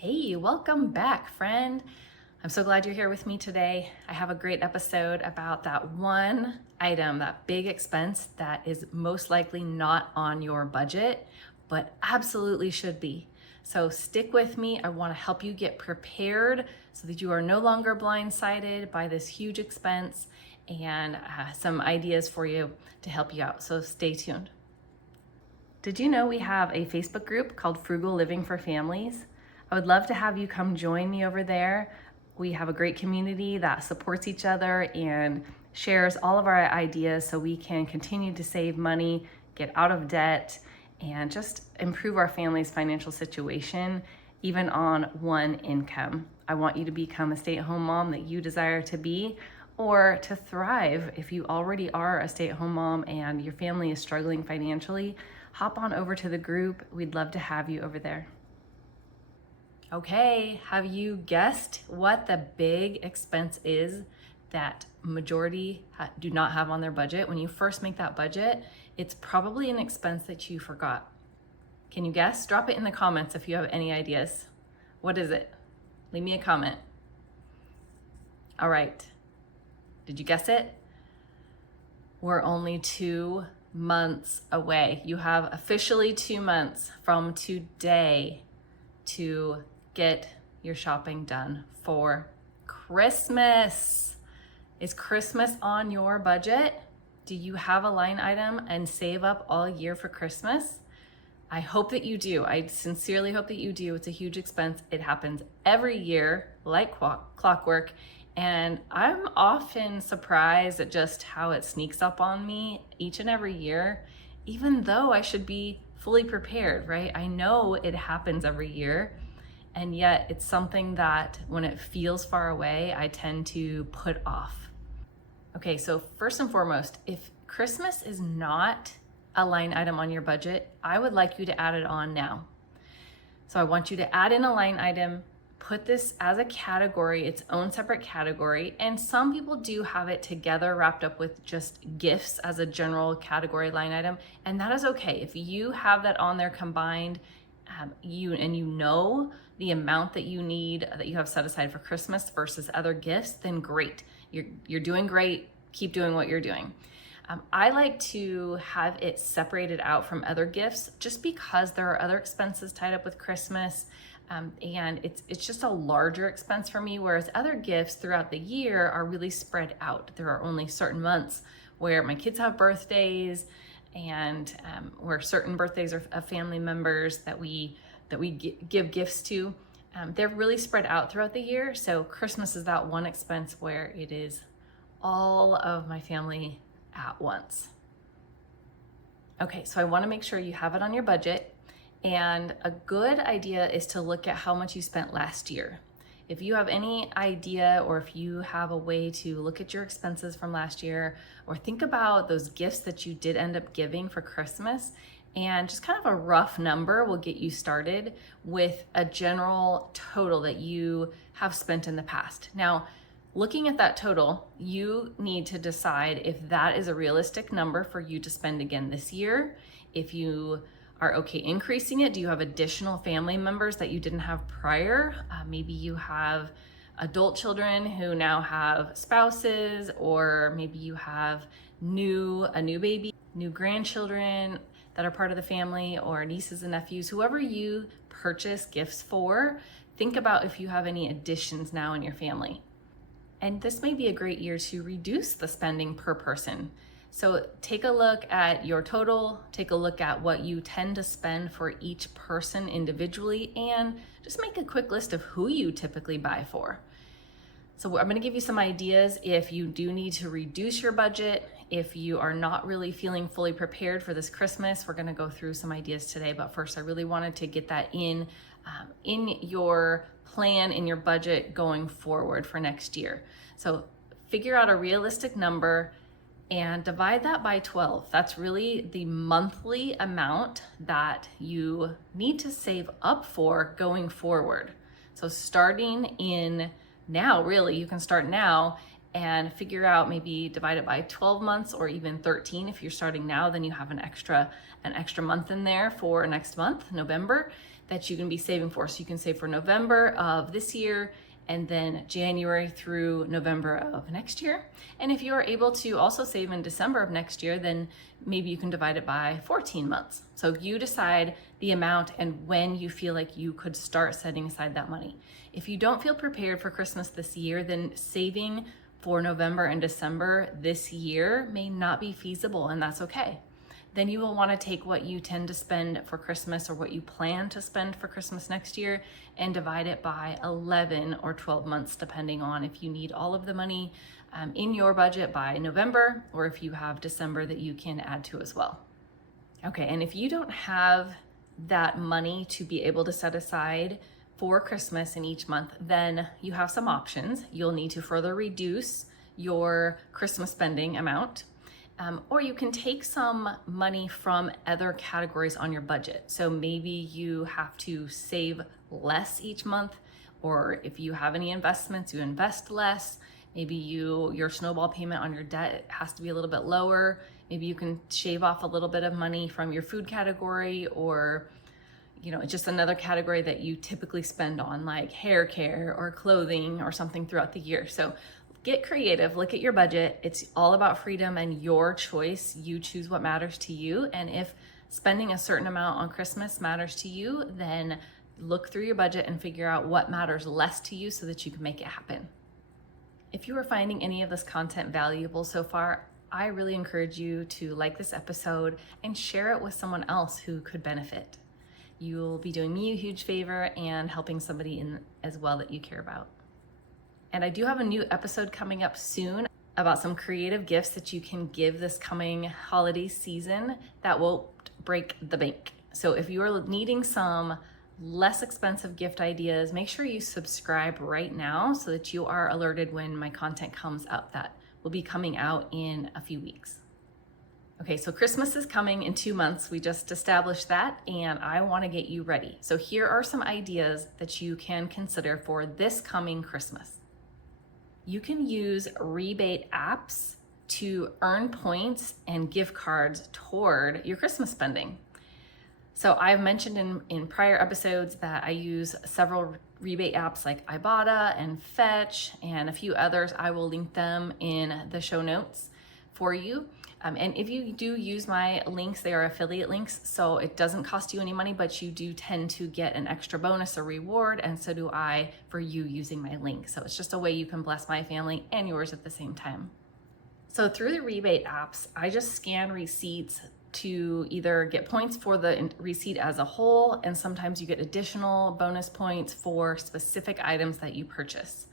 Hey, welcome back, friend. I'm so glad you're here with me today. I have a great episode about that one item, that big expense that is most likely not on your budget, but absolutely should be. So stick with me. I want to help you get prepared so that you are no longer blindsided by this huge expense and some ideas for you to help you out. So stay tuned. Did you know we have a Facebook group called Frugal Living for Families? I would love to have you come join me over there. We have a great community that supports each other and shares all of our ideas so we can continue to save money, get out of debt, and just improve our family's financial situation, even on one income. I want you to become a stay-at-home mom that you desire to be, or to thrive if you already are a stay-at-home mom and your family is struggling financially. Hop on over to the group. We'd love to have you over there. Okay, have you guessed what the big expense is that majority do not have on their budget? When you first make that budget, it's probably an expense that you forgot. Can you guess? Drop it in the comments if you have any ideas. What is it? Leave me a comment. All right, did you guess it? We're only 2 months away. You have officially 2 months from today to get your shopping done for Christmas. Is Christmas on your budget? Do you have a line item and save up all year for Christmas? I hope that you do. I sincerely hope that you do. It's a huge expense. It happens every year like clockwork. And I'm often surprised at just how it sneaks up on me each and every year, even though I should be fully prepared, right? I know it happens every year, and yet it's something that when it feels far away, I tend to put off. Okay, so first and foremost, if Christmas is not a line item on your budget, I would like you to add it on now. So I want you to add in a line item, put this as a category, its own separate category. And some people do have it together wrapped up with just gifts as a general category line item. And that is okay. If you have that on there combined, you know the amount that you need, that you have set aside for Christmas versus other gifts, then great. You're doing great. Keep doing what you're doing. I like to have it separated out from other gifts just because there are other expenses tied up with Christmas. And it's just a larger expense for me, whereas other gifts throughout the year are really spread out. There are only certain months where my kids have birthdays and where certain birthdays are of family members that we give gifts to. They're really spread out throughout the year. So Christmas is that one expense where it is all of my family at once. Okay, so I want to make sure you have it on your budget. And a good idea is to look at how much you spent last year. If you have any idea, or if you have a way to look at your expenses from last year, or think about those gifts that you did end up giving for Christmas, and just kind of a rough number will get you started with a general total that you have spent in the past. Now, looking at that total, you need to decide if that is a realistic number for you to spend again this year. If you are okay increasing it, do you have additional family members that you didn't have prior? Maybe you have adult children who now have spouses, or maybe you have a new baby, new grandchildren that are part of the family, or nieces and nephews, whoever you purchase gifts for. Think about if you have any additions now in your family. And this may be a great year to reduce the spending per person. So take a look at your total, take a look at what you tend to spend for each person individually, and just make a quick list of who you typically buy for. So I'm going to give you some ideas if you do need to reduce your budget, if you are not really feeling fully prepared for this Christmas. We're going to go through some ideas today, but first I really wanted to get that in your plan, in your budget going forward for next year. So figure out a realistic number and divide that by 12. That's really the monthly amount that you need to save up for going forward. So starting in now, really, you can start now and figure out, maybe divide it by 12 months or even 13. If you're starting now, then you have an extra month in there for next month, November. that you can be saving for. So you can save for November of this year, and then January through November of next year. And if you are able to also save in December of next year, then maybe you can divide it by 14 months. So you decide the amount and when you feel like you could start setting aside that money. If you don't feel prepared for Christmas this year, then saving for November and December this year may not be feasible, and that's okay. Then you will want to take what you tend to spend for Christmas or what you plan to spend for Christmas next year and divide it by 11 or 12 months, depending on if you need all of the money in your budget by November, or if you have December that you can add to as well. Okay, and if you don't have that money to be able to set aside for Christmas in each month, then you have some options. You'll need to further reduce your Christmas spending amount. Or you can take some money from other categories on your budget. So maybe you have to save less each month, or if you have any investments, you invest less. Maybe your snowball payment on your debt has to be a little bit lower. Maybe you can shave off a little bit of money from your food category, or just another category that you typically spend on, like hair care or clothing or something throughout the year. So get creative, look at your budget. It's all about freedom and your choice. You choose what matters to you. And if spending a certain amount on Christmas matters to you, then look through your budget and figure out what matters less to you so that you can make it happen. If you are finding any of this content valuable so far, I really encourage you to like this episode and share it with someone else who could benefit. You'll be doing me a huge favor and helping somebody in as well that you care about. And I do have a new episode coming up soon about some creative gifts that you can give this coming holiday season that won't break the bank. So if you are needing some less expensive gift ideas, make sure you subscribe right now so that you are alerted when my content comes out. That will be coming out in a few weeks. Okay, so Christmas is coming in 2 months. We just established that, and I want to get you ready. So here are some ideas that you can consider for this coming Christmas. You can use rebate apps to earn points and gift cards toward your Christmas spending. So I've mentioned in prior episodes that I use several rebate apps like Ibotta and Fetch and a few others. I will link them in the show notes for you. And if you do use my links, they are affiliate links, so it doesn't cost you any money, but you do tend to get an extra bonus or reward, and so do I for you using my link. So it's just a way you can bless my family and yours at the same time. So through the rebate apps, I just scan receipts to either get points for the receipt as a whole, and sometimes you get additional bonus points for specific items that you purchase.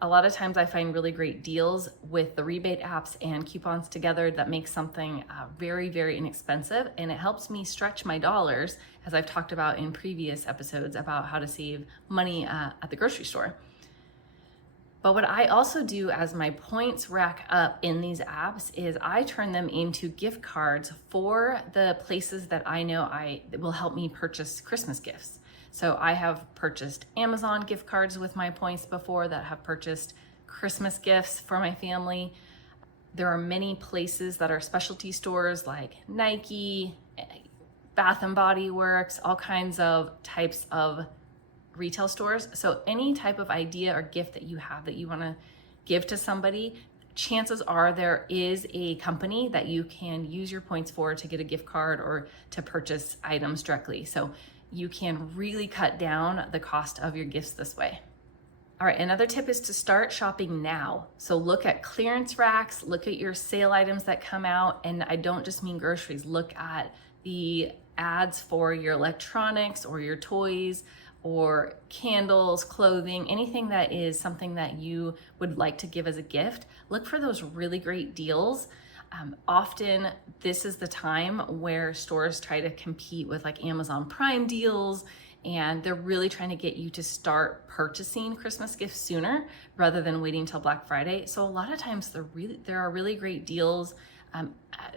A lot of times I find really great deals with the rebate apps and coupons together that make something very, very inexpensive, and it helps me stretch my dollars, as I've talked about in previous episodes about how to save money at the grocery store. But what I also do as my points rack up in these apps is I turn them into gift cards for the places that I know that will help me purchase Christmas gifts. So I have purchased Amazon gift cards with my points before, that have purchased Christmas gifts for my family. There are many places that are specialty stores like Nike, Bath and Body Works, all kinds of types of retail stores. So any type of idea or gift that you have that you want to give to somebody, chances are there is a company that you can use your points for to get a gift card or to purchase items directly. So you can really cut down the cost of your gifts this way. All right, another tip is to start shopping now. So look at clearance racks, look at your sale items that come out, and I don't just mean groceries. Look at the ads for your electronics or your toys or candles, clothing, anything that is something that you would like to give as a gift. Look for those really great deals. Often this is the time where stores try to compete with like Amazon Prime deals, and they're really trying to get you to start purchasing Christmas gifts sooner rather than waiting till Black Friday. So a lot of times there are really great deals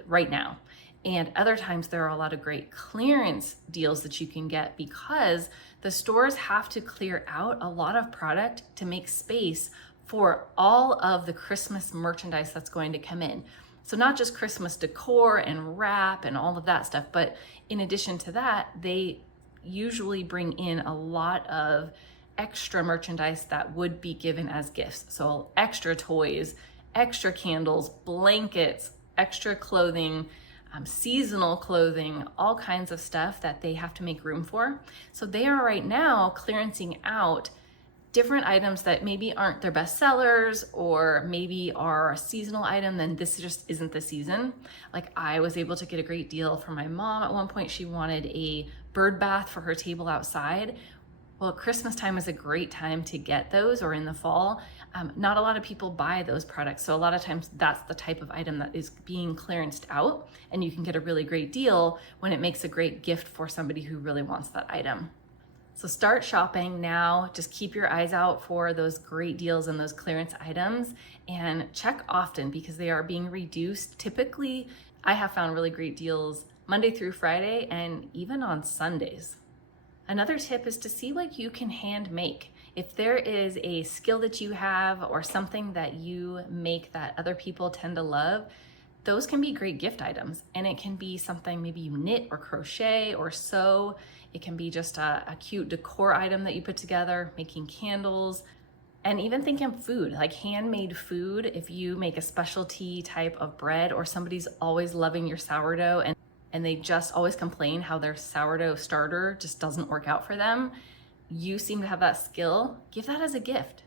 right now. And other times there are a lot of great clearance deals that you can get because the stores have to clear out a lot of product to make space for all of the Christmas merchandise that's going to come in. So not just Christmas decor and wrap and all of that stuff, but in addition to that, they usually bring in a lot of extra merchandise that would be given as gifts. So extra toys, extra candles, blankets, extra clothing, seasonal clothing, all kinds of stuff that they have to make room for. So they are right now clearancing out different items that maybe aren't their best sellers or maybe are a seasonal item, then this just isn't the season. Like I was able to get a great deal from my mom at one point. She wanted a bird bath for her table outside. Well, Christmas time is a great time to get those, or in the fall. Not a lot of people buy those products. So a lot of times that's the type of item that is being clearanced out, and you can get a really great deal when it makes a great gift for somebody who really wants that item. So start shopping now. Just keep your eyes out for those great deals and those clearance items, and check often because they are being reduced. Typically, I have found really great deals Monday through Friday and even on Sundays. Another tip is to see what you can hand make. If there is a skill that you have or something that you make that other people tend to love, those can be great gift items. And it can be something maybe you knit or crochet or sew. It can be just a cute decor item that you put together, making candles, and even thinking food, like handmade food. If you make a specialty type of bread, or somebody's always loving your sourdough and they just always complain how their sourdough starter just doesn't work out for them, you seem to have that skill, give that as a gift.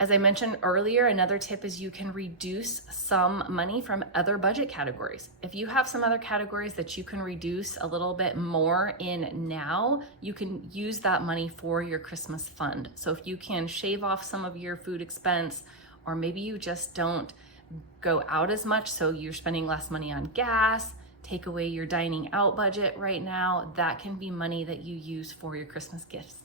As I mentioned earlier, another tip is you can reduce some money from other budget categories. If you have some other categories that you can reduce a little bit more in now, you can use that money for your Christmas fund. So if you can shave off some of your food expense, or maybe you just don't go out as much, so you're spending less money on gas, take away your dining out budget right now, that can be money that you use for your Christmas gifts.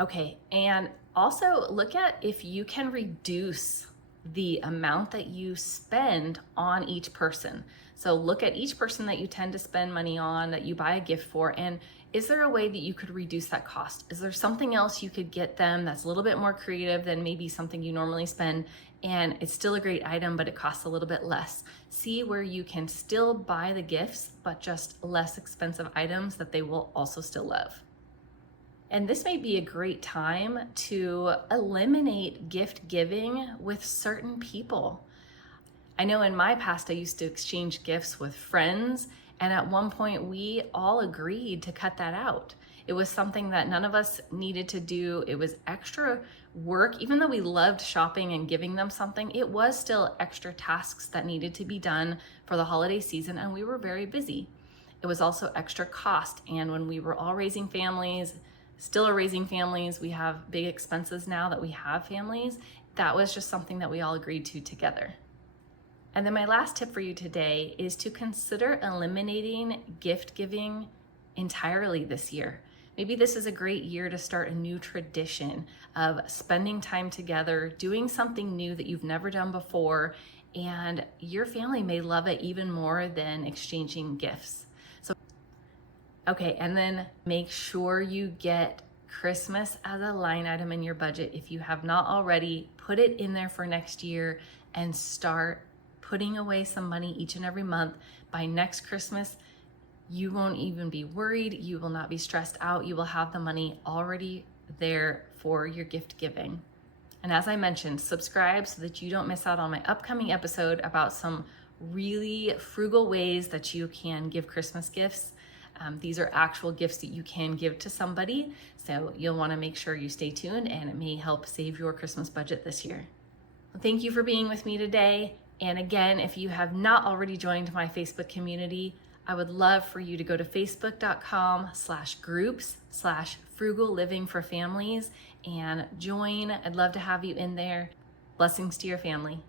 Okay, and also look at if you can reduce the amount that you spend on each person. So look at each person that you tend to spend money on, that you buy a gift for, and is there a way that you could reduce that cost? Is there something else you could get them that's a little bit more creative than maybe something you normally spend, and it's still a great item, but it costs a little bit less? See where you can still buy the gifts, but just less expensive items that they will also still love. And this may be a great time to eliminate gift giving with certain people. I know in my past, I used to exchange gifts with friends, and at one point we all agreed to cut that out. It was something that none of us needed to do. It was extra work. Even though we loved shopping and giving them something, it was still extra tasks that needed to be done for the holiday season, and we were very busy. It was also extra cost, and when we were all raising families, still are raising families, we have big expenses now that we have families, that was just something that we all agreed to together. And then my last tip for you today is to consider eliminating gift giving entirely this year. Maybe this is a great year to start a new tradition of spending time together, doing something new that you've never done before, and your family may love it even more than exchanging gifts. Okay, and then make sure you get Christmas as a line item in your budget. If you have not already, put it in there for next year and start putting away some money each and every month. By next Christmas, you won't even be worried. You will not be stressed out. You will have the money already there for your gift giving. And as I mentioned, subscribe so that you don't miss out on my upcoming episode about some really frugal ways that you can give Christmas gifts. These are actual gifts that you can give to somebody, so you'll want to make sure you stay tuned, and it may help save your Christmas budget this year. Well, thank you for being with me today. And again, if you have not already joined my Facebook community, I would love for you to go to facebook.com/groups/frugal living for families and join. I'd love to have you in there. Blessings to your family.